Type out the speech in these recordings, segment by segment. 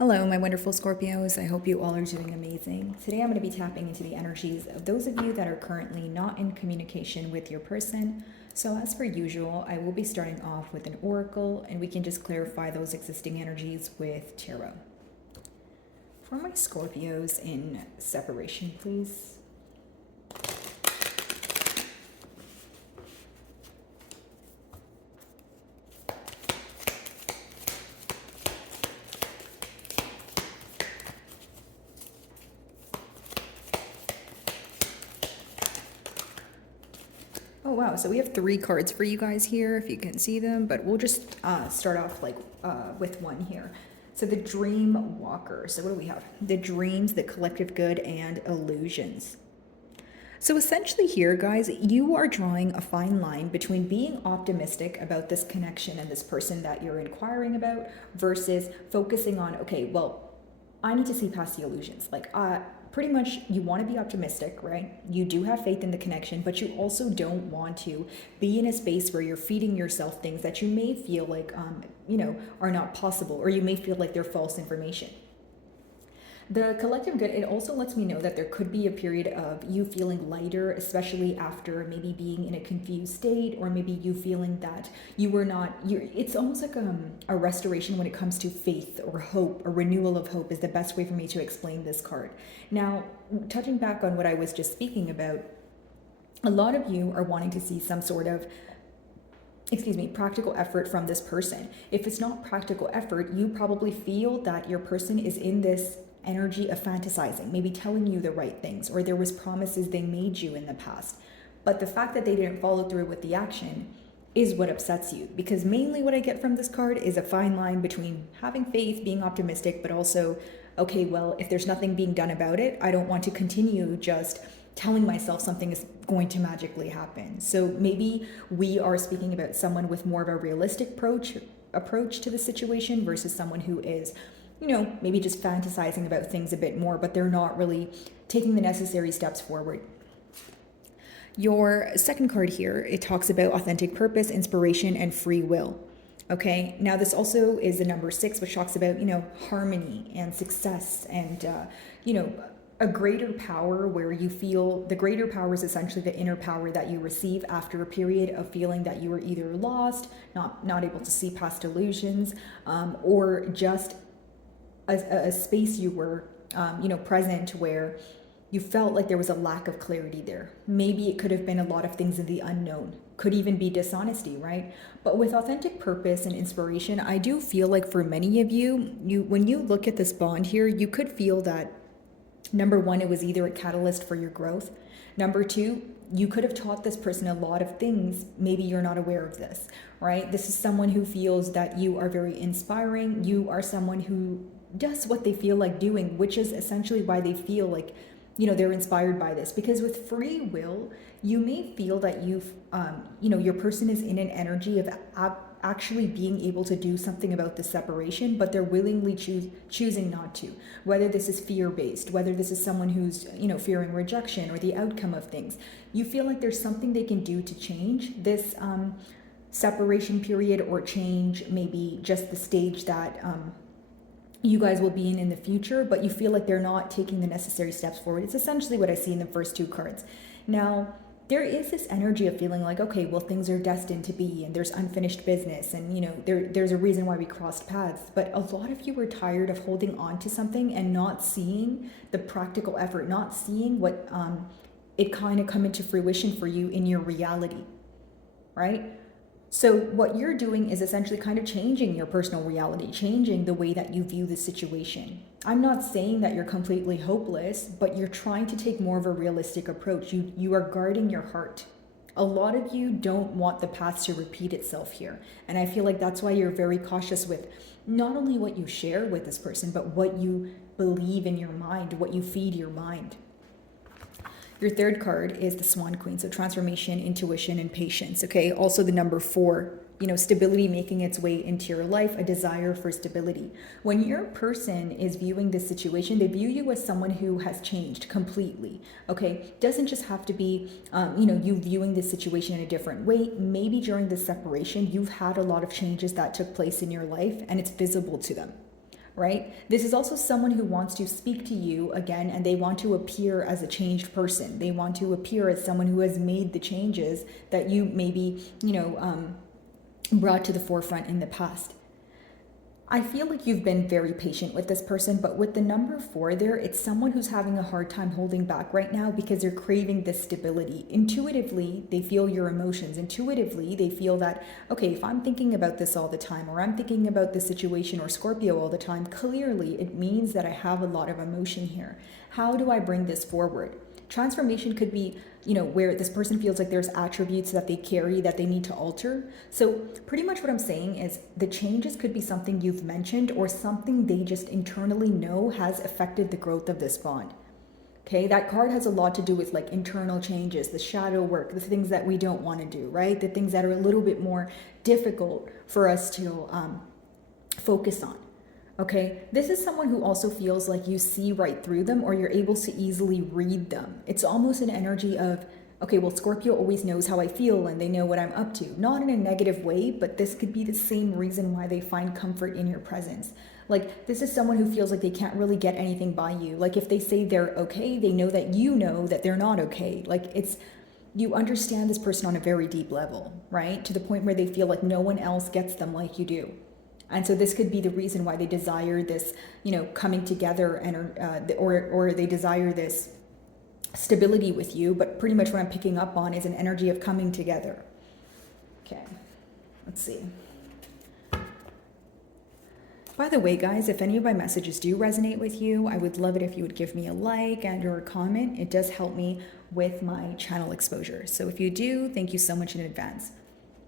Hello, my wonderful Scorpios. I hope you all are doing amazing. Today I'm going to be tapping into the energies of those of you that are currently not in communication with your person. So, as per usual, I will be starting off with an oracle and we can just clarify those existing energies with tarot. For my Scorpios in separation, please. Oh wow, so we have 3 cards for you guys here, if you can see them, but we'll just start off with one here. So the Dream Walker. So what do we have? The dreams, the collective good, and illusions. So essentially here, guys, you are drawing a fine line between being optimistic about this connection and this person that you're inquiring about versus focusing on, okay, well, I need to see past the illusions. Pretty much you want to be optimistic, right? You do have faith in the connection, but you also don't want to be in a space where you're feeding yourself things that you may feel like, are not possible, or you may feel like they're false information. The collective good, it also lets me know that there could be a period of you feeling lighter, especially after maybe being in a confused state, or maybe you feeling that it's almost like a restoration when it comes to faith or hope. A renewal of hope is the best way for me to explain this card. Now, touching back on what I was just speaking about, a lot of you are wanting to see some sort of practical effort from this person. If it's not practical effort, you probably feel that your person is in this energy of fantasizing, maybe telling you the right things, or there was promises they made you in the past. But the fact that they didn't follow through with the action is what upsets you, because mainly what I get from this card is a fine line between having faith, being optimistic, but also, okay, well, if there's nothing being done about it, I don't want to continue just telling myself something is going to magically happen. So maybe we are speaking about someone with more of a realistic approach to the situation versus someone who is, maybe just fantasizing about things a bit more, but they're not really taking the necessary steps forward. Your second card here, it talks about authentic purpose, inspiration, and free will. Okay, now this also is the number 6, which talks about, harmony and success and, a greater power, where you feel the greater power is essentially the inner power that you receive after a period of feeling that you were either lost, not able to see past illusions, or just a space you were, present where you felt like there was a lack of clarity there. Maybe it could have been a lot of things in the unknown, could even be dishonesty, right? But with authentic purpose and inspiration, I do feel like for many of you, when you look at this bond here, you could feel that, number 1, it was either a catalyst for your growth. Number 2, you could have taught this person a lot of things. Maybe you're not aware of this, right? This is someone who feels that you are very inspiring. You are someone who does what they feel like doing, which is essentially why they feel like, they're inspired by this. Because with free will, you may feel that your person is in an energy of actually being able to do something about the separation, but they're willingly choosing not to. Whether this is fear-based, whether this is someone who's, fearing rejection or the outcome of things, you feel like there's something they can do to change this separation period, or change maybe just the stage that you guys will be in the future, but you feel like they're not taking the necessary steps forward. It's essentially what I see in the first 2 cards. Now, there is this energy of feeling like, okay, well, things are destined to be, and there's unfinished business, and there's a reason why we crossed paths. But a lot of you were tired of holding on to something and not seeing the practical effort, not seeing what it kind of come into fruition for you in your reality, right? So what you're doing is essentially kind of changing your personal reality, changing the way that you view the situation. I'm not saying that you're completely hopeless, but you're trying to take more of a realistic approach. You are guarding your heart. A lot of you don't want the past to repeat itself here. And I feel like that's why you're very cautious with not only what you share with this person, but what you believe in your mind, what you feed your mind. Your third card is the Swan Queen, so transformation, intuition, and patience, okay? Also the number 4, stability making its way into your life, a desire for stability. When your person is viewing this situation, they view you as someone who has changed completely, okay? Doesn't just have to be, you viewing this situation in a different way. Maybe during this separation, you've had a lot of changes that took place in your life, and it's visible to them, right? This is also someone who wants to speak to you again, and they want to appear as a changed person. They want to appear as someone who has made the changes that you maybe, brought to the forefront in the past. I feel like you've been very patient with this person, but with the number 4 there, it's someone who's having a hard time holding back right now because they're craving this stability. Intuitively, they feel your emotions. Intuitively, they feel that, okay, if I'm thinking about this all the time, or I'm thinking about this situation or Scorpio all the time, clearly it means that I have a lot of emotion here. How do I bring this forward? Transformation could be, where this person feels like there's attributes that they carry that they need to alter. So pretty much what I'm saying is the changes could be something you've mentioned or something they just internally know has affected the growth of this bond. Okay, that card has a lot to do with like internal changes, the shadow work, the things that we don't want to do, right? The things that are a little bit more difficult for us to focus on. Okay, this is someone who also feels like you see right through them or you're able to easily read them. It's almost an energy of, okay, well, Scorpio always knows how I feel and they know what I'm up to. Not in a negative way, but this could be the same reason why they find comfort in your presence. Like, this is someone who feels like they can't really get anything by you. Like, if they say they're okay, they know that they're not okay. Like, you understand this person on a very deep level, right? To the point where they feel like no one else gets them like you do. And so this could be the reason why they desire this, coming together and or they desire this stability with you. But pretty much what I'm picking up on is an energy of coming together. Okay, let's see. By the way, guys, if any of my messages do resonate with you, I would love it if you would give me a like and or a comment. It does help me with my channel exposure. So if you do, thank you so much in advance.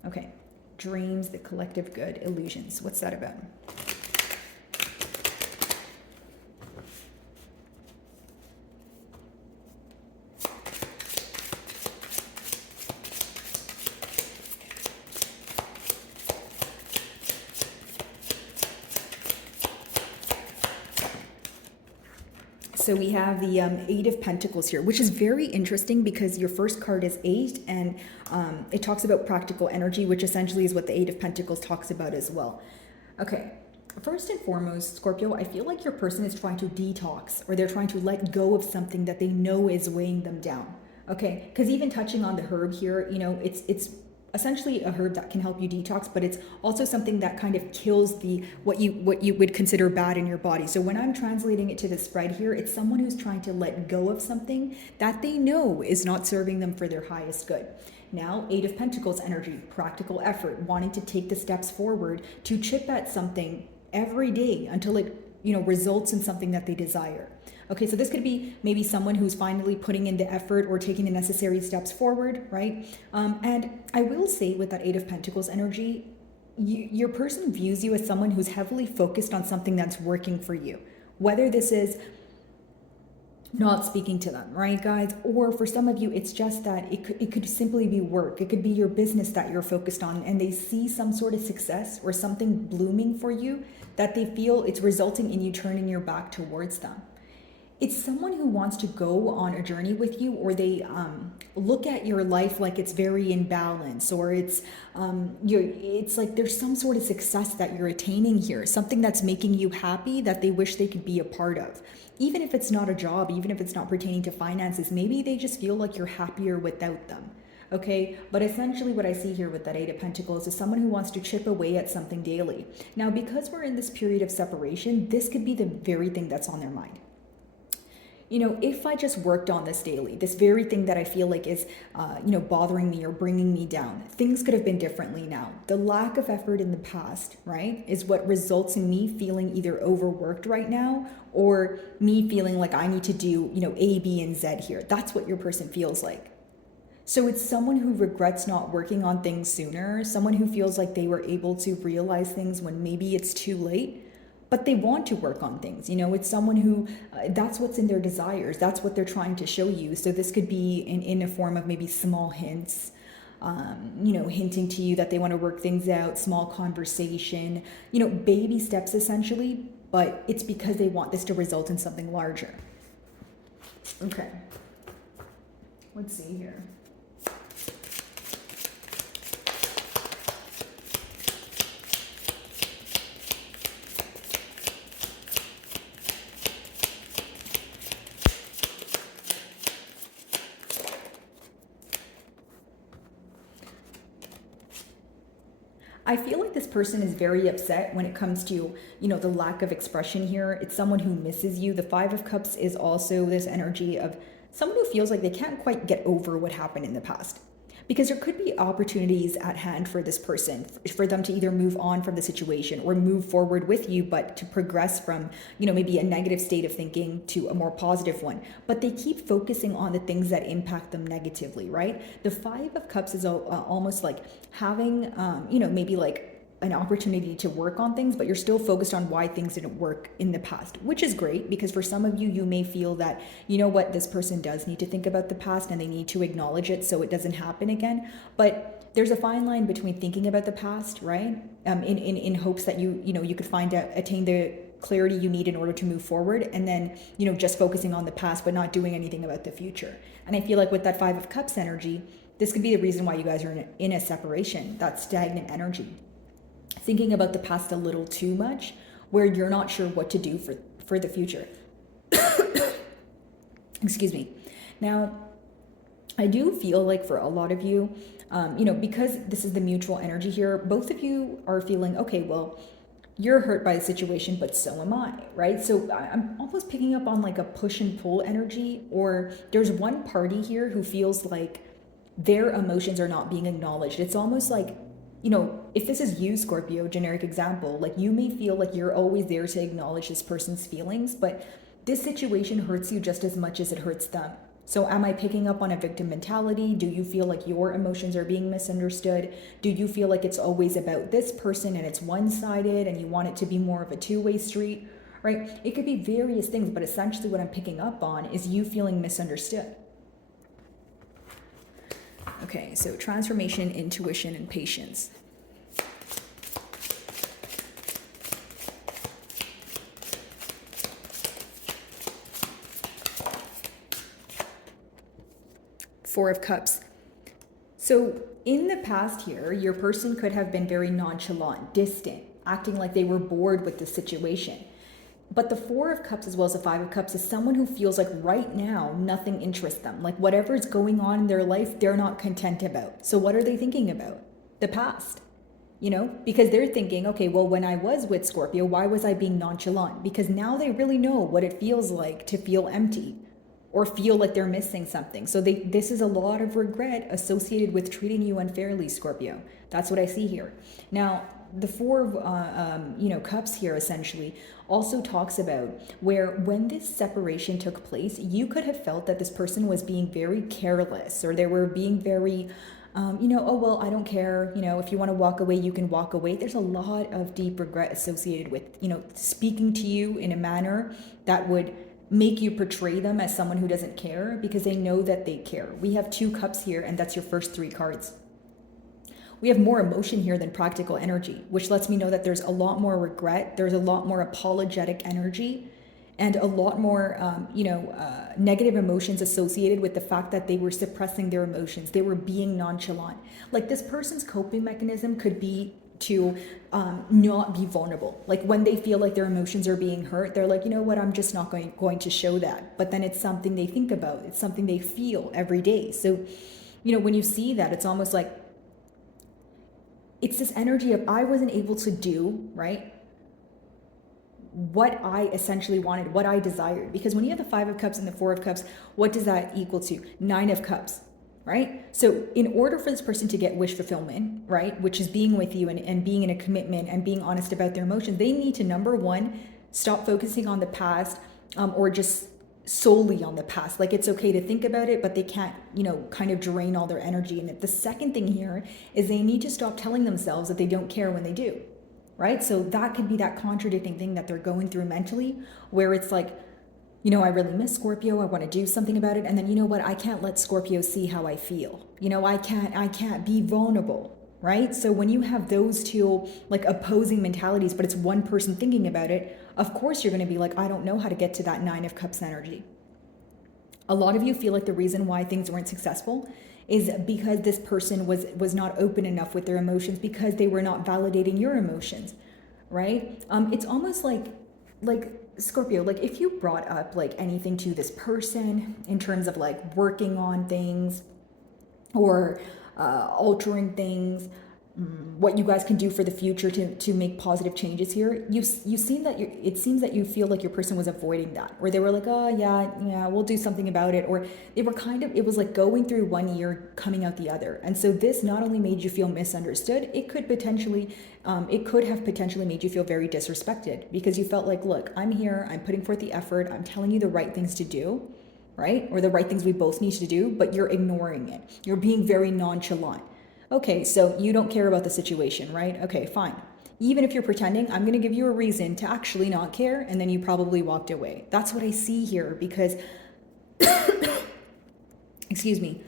Okay. Dreams, the collective good, illusions. What's that about? So we have the 8 of Pentacles here, which is very interesting because your first card is 8 and it talks about practical energy, which essentially is what the 8 of Pentacles talks about as well. Okay, first and foremost, Scorpio, I feel like your person is trying to detox or they're trying to let go of something that they know is weighing them down. Okay, because even touching on the herb here, it's essentially a herb that can help you detox, but it's also something that kind of kills what you would consider bad in your body. So when I'm translating it to the spread here, it's someone who's trying to let go of something that they know is not serving them for their highest good. Now, 8 of Pentacles energy, practical effort, wanting to take the steps forward to chip at something every day until it results in something that they desire. Okay, so this could be maybe someone who's finally putting in the effort or taking the necessary steps forward, right? And I will say with that 8 of Pentacles energy, your person views you as someone who's heavily focused on something that's working for you. Whether this is not speaking to them, right, guys? Or for some of you, it's just that it could simply be work. It could be your business that you're focused on and they see some sort of success or something blooming for you that they feel it's resulting in you turning your back towards them. It's someone who wants to go on a journey with you, or they look at your life like it's very in balance, or it's like there's some sort of success that you're attaining here, something that's making you happy that they wish they could be a part of. Even if it's not a job, even if it's not pertaining to finances, maybe they just feel like you're happier without them. Okay, but essentially what I see here with that 8 of Pentacles is someone who wants to chip away at something daily. Now, because we're in this period of separation, this could be the very thing that's on their mind. If I just worked on this daily, this very thing that I feel like is, bothering me or bringing me down, things could have been differently now. The lack of effort in the past, right, is what results in me feeling either overworked right now or me feeling like I need to do, A, B, and Z here. That's what your person feels like. So it's someone who regrets not working on things sooner, someone who feels like they were able to realize things when maybe it's too late. But they want to work on things. It's someone who, that's what's in their desires. That's what they're trying to show you. So this could be in a form of maybe small hints, hinting to you that they want to work things out, small conversation, baby steps essentially, but it's because they want this to result in something larger. Okay. Let's see here. I feel like this person is very upset when it comes to, the lack of expression here. It's someone who misses you. The Five of Cups is also this energy of someone who feels like they can't quite get over what happened in the past. Because there could be opportunities at hand for this person, for them to either move on from the situation or move forward with you, but to progress from, maybe a negative state of thinking to a more positive one. But they keep focusing on the things that impact them negatively, right? The Five of Cups is almost like having, maybe like an opportunity to work on things, but you're still focused on why things didn't work in the past, which is great because for some of you, you may feel that, this person does need to think about the past and they need to acknowledge it so it doesn't happen again. But there's a fine line between thinking about the past, right? In hopes that you could attain the clarity you need in order to move forward, and then, just focusing on the past but not doing anything about the future. And I feel like with that Five of Cups energy, this could be the reason why you guys are in a separation, that stagnant energy. Thinking about the past a little too much, where you're not sure what to do for the future. Excuse me. Now, I do feel like for a lot of you, because this is the mutual energy here, both of you are feeling, okay, well, you're hurt by the situation, but so am I, right? So I'm almost picking up on like a push and pull energy, or there's one party here who feels like their emotions are not being acknowledged. It's almost like, if this is you, Scorpio, generic example, like you may feel like you're always there to acknowledge this person's feelings, but this situation hurts you just as much as it hurts them. So am I picking up on a victim mentality? Do you feel like your emotions are being misunderstood? Do you feel like it's always about this person and it's one-sided and you want it to be more of a two-way street, right? It could be various things, but essentially what I'm picking up on is you feeling misunderstood. Okay, so transformation, intuition, and patience. Four of Cups. So in the past here, your person could have been very nonchalant, distant, acting like they were bored with the situation. But the Four of Cups as well as the Five of Cups is someone who feels like right now nothing interests them. Like whatever's going on in their life, they're not content about. So what are they thinking about? The past, because they're thinking, okay, well, when I was with Scorpio, why was I being nonchalant? Because now they really know what it feels like to feel empty or feel like they're missing something. So this is a lot of regret associated with treating you unfairly, Scorpio. That's what I see here. Now, the Four of Cups here essentially also talks about where when this separation took place, you could have felt that this person was being very careless, or they were being very, oh, well, I don't care. If you want to walk away, you can walk away. There's a lot of deep regret associated with, speaking to you in a manner that would make you portray them as someone who doesn't care because they know that they care. We have Two Cups here, and that's your first three cards. We have more emotion here than practical energy, which lets me know that there's a lot more regret. There's a lot more apologetic energy and a lot more, negative emotions associated with the fact that they were suppressing their emotions. They were being nonchalant. Like this person's coping mechanism could be to not be vulnerable. Like when they feel like their emotions are being hurt, they're like, you know what, I'm just not going to show that. But then it's something they think about. It's something they feel every day. So, when you see that, it's almost like, it's this energy of I wasn't able to do, right, what I essentially wanted, what I desired. Because when you have the Five of Cups and the Four of Cups, what does that equal to? Nine of Cups, right? So in order for this person to get wish fulfillment, right, which is being with you and being in a commitment and being honest about their emotions, they need to, number one, stop focusing on the past or just solely on the past. Like it's okay to think about it, but they can't, kind of drain all their energy in it. The second thing here is they need to stop telling themselves that they don't care when they do, right? So that could be that contradicting thing that they're going through mentally, where it's like, I really miss Scorpio. I want to do something about it. And then, you know what? I can't let Scorpio see how I feel. I can't be vulnerable, right? So when you have those two like opposing mentalities, but it's one person thinking about it, of course you're going to be like, I don't know how to get to that Nine of Cups energy. A lot of you feel like the reason why things weren't successful is because this person was not open enough with their emotions, because they were not validating your emotions, right? It's almost like Scorpio, like if you brought up like anything to this person in terms of like working on things or altering things, what you guys can do for the future to make positive changes here. You seem that it seems that you feel like your person was avoiding that, or they were like, oh yeah, we'll do something about it, or they were it was like going through one ear, coming out the other. And so this not only made you feel misunderstood, it could have potentially made you feel very disrespected, because you felt like, look, I'm here, I'm putting forth the effort, I'm telling you the right things to do, right? Or the right things we both need to do, but you're ignoring it. You're being very nonchalant. Okay, so you don't care about the situation, right? Okay, fine. Even if you're pretending, I'm going to give you a reason to actually not care, and then you probably walked away. That's what I see here, because, excuse me.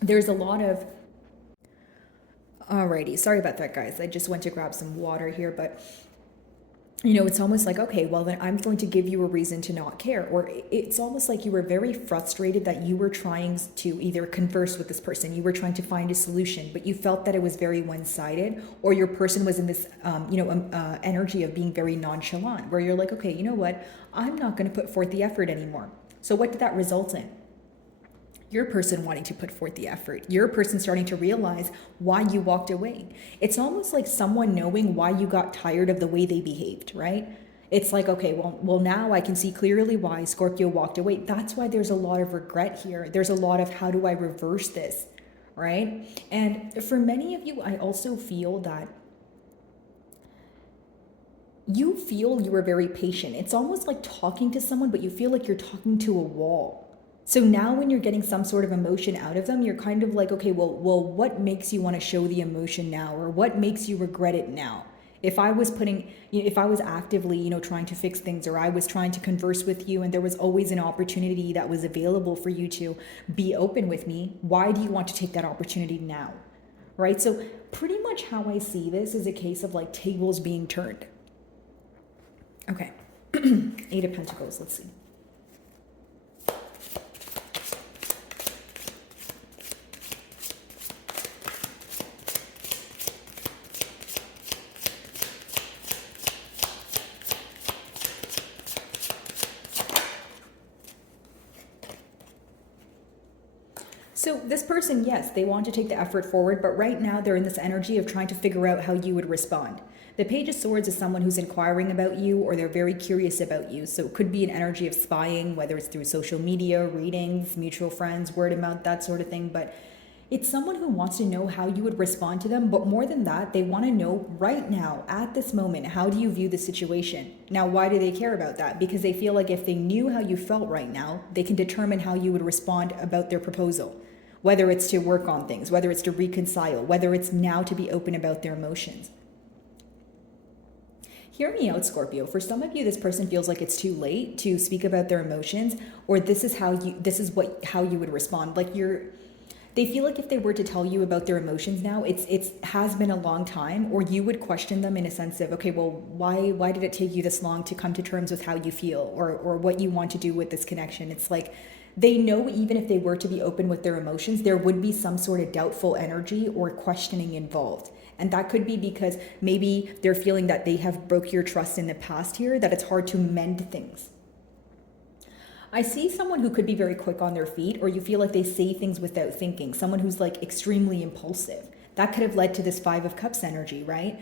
There's a lot of, alrighty, sorry about that, guys. I just went to grab some water here, but it's almost like, okay, well, then I'm going to give you a reason to not care. Or it's almost like you were very frustrated that you were trying to either converse with this person, you were trying to find a solution, but you felt that it was very one-sided, or your person was in this, energy of being very nonchalant, where you're like, okay, you know what? I'm not going to put forth the effort anymore. So what did that result in? Your person wanting to put forth the effort, your person starting to realize why you walked away. It's almost like someone knowing why you got tired of the way they behaved, right? It's like, okay, well, now I can see clearly why Scorpio walked away. That's why there's a lot of regret here. There's a lot of, how do I reverse this, right? And for many of you, I also feel that you feel you were very patient. It's almost like talking to someone, but you feel like you're talking to a wall. So now when you're getting some sort of emotion out of them, you're kind of like, okay, well, what makes you want to show the emotion now? Or what makes you regret it now? If I was actively, trying to fix things, or I was trying to converse with you, and there was always an opportunity that was available for you to be open with me, why do you want to take that opportunity now? Right? So pretty much how I see this is a case of like tables being turned. Okay. Eight of Pentacles, let's see. So this person, yes, they want to take the effort forward, but right now they're in this energy of trying to figure out how you would respond. The Page of Swords is someone who's inquiring about you, or they're very curious about you. So it could be an energy of spying, whether it's through social media, readings, mutual friends, word of mouth, that sort of thing. But it's someone who wants to know how you would respond to them. But more than that, they want to know right now, at this moment, how do you view the situation? Now, why do they care about that? Because they feel like if they knew how you felt right now, they can determine how you would respond about their proposal. Whether it's to work on things, whether it's to reconcile, whether it's now to be open about their emotions. Hear me out, Scorpio. For some of you, this person feels like it's too late to speak about their emotions, or this is how you would respond. Like they feel like if they were to tell you about their emotions now, it has been a long time, or you would question them in a sense of, okay, well, why did it take you this long to come to terms with how you feel, or what you want to do with this connection? It's like, they know even if they were to be open with their emotions, there would be some sort of doubtful energy or questioning involved. And that could be because maybe they're feeling that they have broke your trust in the past here, that it's hard to mend things. I see someone who could be very quick on their feet, or you feel like they say things without thinking, someone who's like extremely impulsive. That could have led to this Five of Cups energy, right?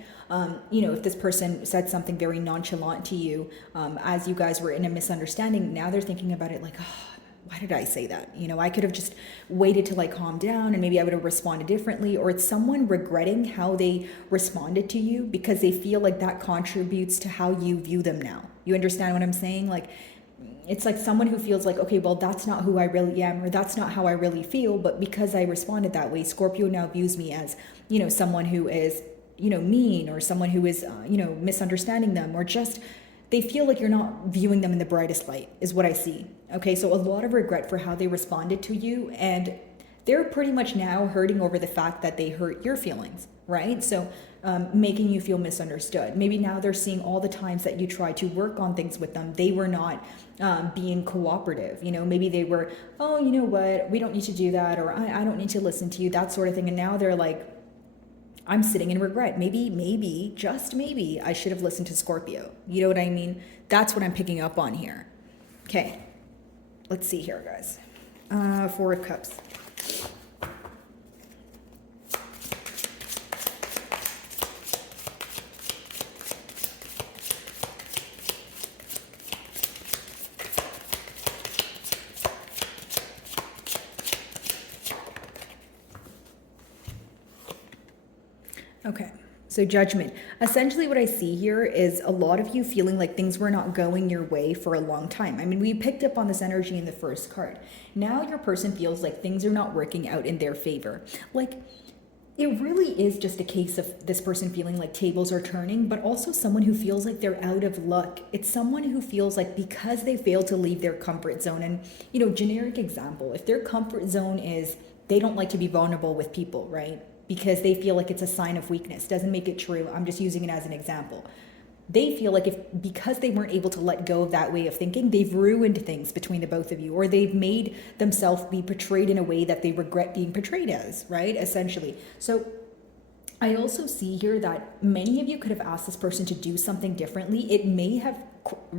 If this person said something very nonchalant to you as you guys were in a misunderstanding, now they're thinking about it like, oh, why did I say that? I could have just waited till I calmed down, and maybe I would have responded differently. Or it's someone regretting how they responded to you because they feel like that contributes to how you view them now. You understand what I'm saying? Like, it's like someone who feels like, okay, well, that's not who I really am, or that's not how I really feel. But because I responded that way, Scorpio now views me as, someone who is, mean, or someone who is, misunderstanding them, or just they feel like you're not viewing them in the brightest light, is what I see. Okay, so a lot of regret for how they responded to you, and they're pretty much now hurting over the fact that they hurt your feelings, right? So making you feel misunderstood. Maybe now they're seeing all the times that you tried to work on things with them, they were not being cooperative. Maybe they were, oh, you know what, we don't need to do that, or I don't need to listen to you, that sort of thing. And now they're like, I'm sitting in regret. Maybe, just maybe, I should have listened to Scorpio. You know what I mean? That's what I'm picking up on here. Okay, let's see here, guys. Four of Cups. Okay, so Judgment. Essentially what I see here is a lot of you feeling like things were not going your way for a long time. I mean, we picked up on this energy in the first card. Now your person feels like things are not working out in their favor. Like, it really is just a case of this person feeling like tables are turning, but also someone who feels like they're out of luck. It's someone who feels like because they failed to leave their comfort zone, and, generic example, if their comfort zone is they don't like to be vulnerable with people, right? Because they feel like it's a sign of weakness. Doesn't make it true. I'm just using it as an example. They feel like because they weren't able to let go of that way of thinking, they've ruined things between the both of you, or they've made themselves be portrayed in a way that they regret being portrayed as, right? Essentially. So I also see here that many of you could have asked this person to do something differently. It may have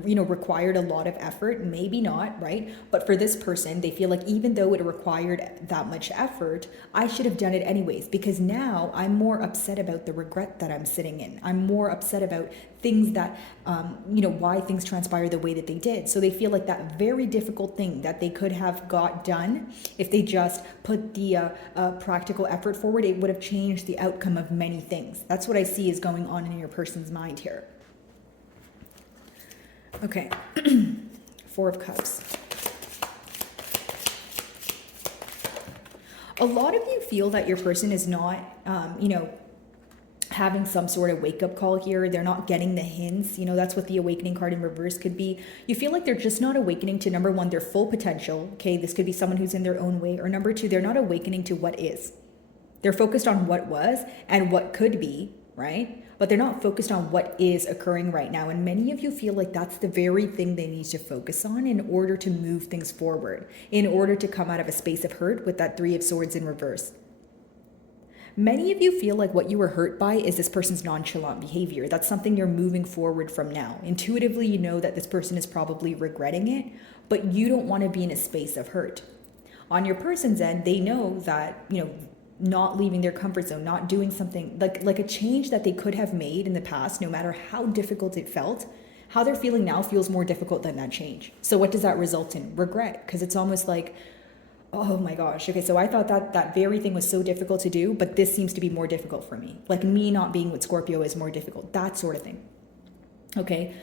required a lot of effort, maybe not, right? But for this person, they feel like even though it required that much effort, I should have done it anyways, because now I'm more upset about the regret that I'm sitting in. I'm more upset about things that, why things transpire the way that they did. So they feel like that very difficult thing that they could have got done, if they just put the practical effort forward, it would have changed the outcome of many things. That's what I see is going on in your person's mind here. Okay, Four of Cups. A lot of you feel that your person is not, having some sort of wake-up call here. They're not getting the hints. That's what the Awakening card in reverse could be. You feel like they're just not awakening to, number one, their full potential. Okay, this could be someone who's in their own way. Or number two, they're not awakening to what is. They're focused on what was and what could be, right? But they're not focused on what is occurring right now. And many of you feel like that's the very thing they need to focus on in order to move things forward, in order to come out of a space of hurt with that Three of Swords in reverse. Many of you feel like what you were hurt by is this person's nonchalant behavior. That's something you're moving forward from now. Intuitively, you know that this person is probably regretting it, but you don't want to be in a space of hurt. On your person's end, they know that, not leaving their comfort zone, not doing something like a change that they could have made in the past, no matter how difficult it felt, how they're feeling now feels more difficult than that change. So what does that result in? Regret, because it's almost like, oh my gosh, okay, so I thought that very thing was so difficult to do, but this seems to be more difficult for me. Like me not being with Scorpio is more difficult, that sort of thing. Okay,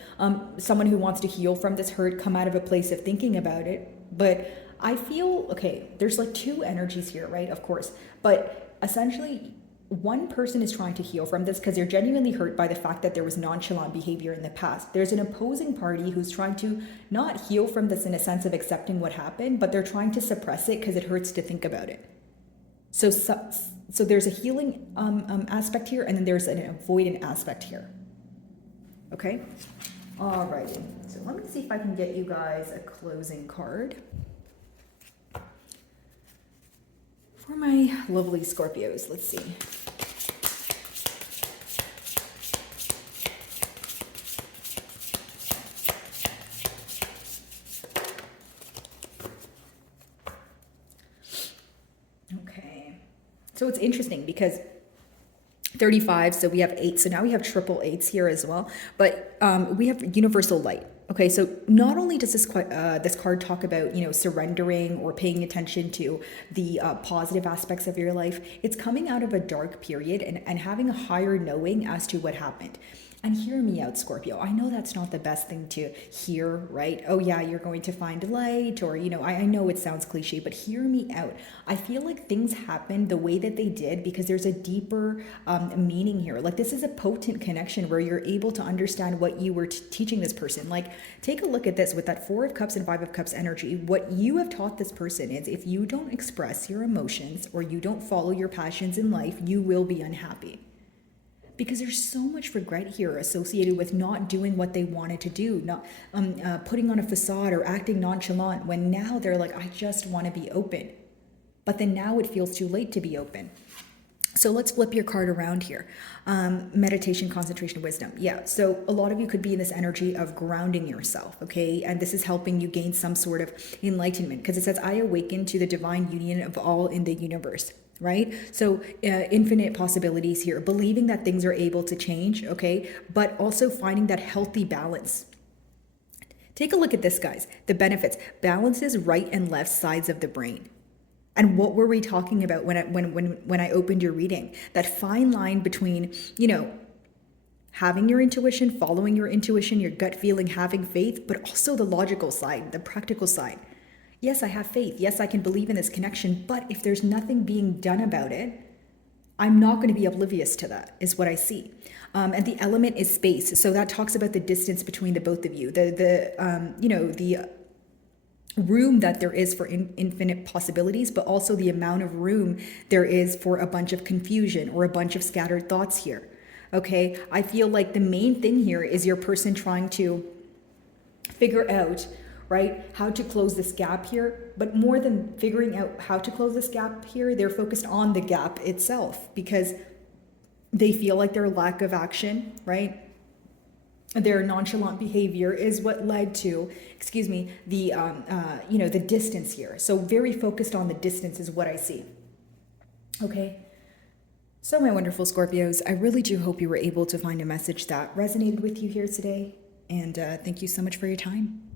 someone who wants to heal from this hurt, come out of a place of thinking about it, but I feel, okay, there's like two energies here, right? Of course. But essentially, one person is trying to heal from this because they're genuinely hurt by the fact that there was nonchalant behavior in the past. There's an opposing party who's trying to not heal from this in a sense of accepting what happened, but they're trying to suppress it because it hurts to think about it. So there's a healing aspect here, and then there's an avoidant aspect here. Okay? Alrighty. So let me see if I can get you guys a closing card for my lovely Scorpios. Let's see. Okay. So it's interesting because 35, so we have 8. So now we have triple 8s here as well. But we have universal light. Okay, so not only does this card talk about, surrendering or paying attention to the positive aspects of your life, it's coming out of a dark period and having a higher knowing as to what happened. And hear me out, Scorpio. I know that's not the best thing to hear, right? Oh yeah, you're going to find light, or, I know it sounds cliche, but hear me out. I feel like things happened the way that they did because there's a deeper meaning here. Like this is a potent connection where you're able to understand what you were teaching this person. Like take a look at this with that 4 of Cups and 5 of Cups energy. What you have taught this person is if you don't express your emotions or you don't follow your passions in life, you will be unhappy. Because there's so much regret here associated with not doing what they wanted to do, not putting on a facade or acting nonchalant when now they're like, I just want to be open. But then now it feels too late to be open. So let's flip your card around here. Meditation, concentration, wisdom. Yeah. So a lot of you could be in this energy of grounding yourself. Okay. And this is helping you gain some sort of enlightenment, because it says, I awaken to the divine union of all in the universe. Right? So infinite possibilities here, believing that things are able to change. Okay. But also finding that healthy balance. Take a look at this, guys. The benefits balances right and left sides of the brain. And what were we talking about when I opened your reading? That fine line between, having your intuition, following your intuition, your gut feeling, having faith, but also the logical side, the practical side. Yes, I have faith. Yes, I can believe in this connection, but if there's nothing being done about it, I'm not going to be oblivious to that, is what I see. And the element is space. So that talks about the distance between the both of you. The room that there is for infinite possibilities, but also the amount of room there is for a bunch of confusion or a bunch of scattered thoughts here. Okay, I feel like the main thing here is your person trying to figure out, right, how to close this gap here. But more than figuring out how to close this gap here, they're focused on the gap itself, because they feel like their lack of action, right, their nonchalant behavior is what led to, the distance here. So very focused on the distance is what I see. Okay. So my wonderful Scorpios, I really do hope you were able to find a message that resonated with you here today. And thank you so much for your time.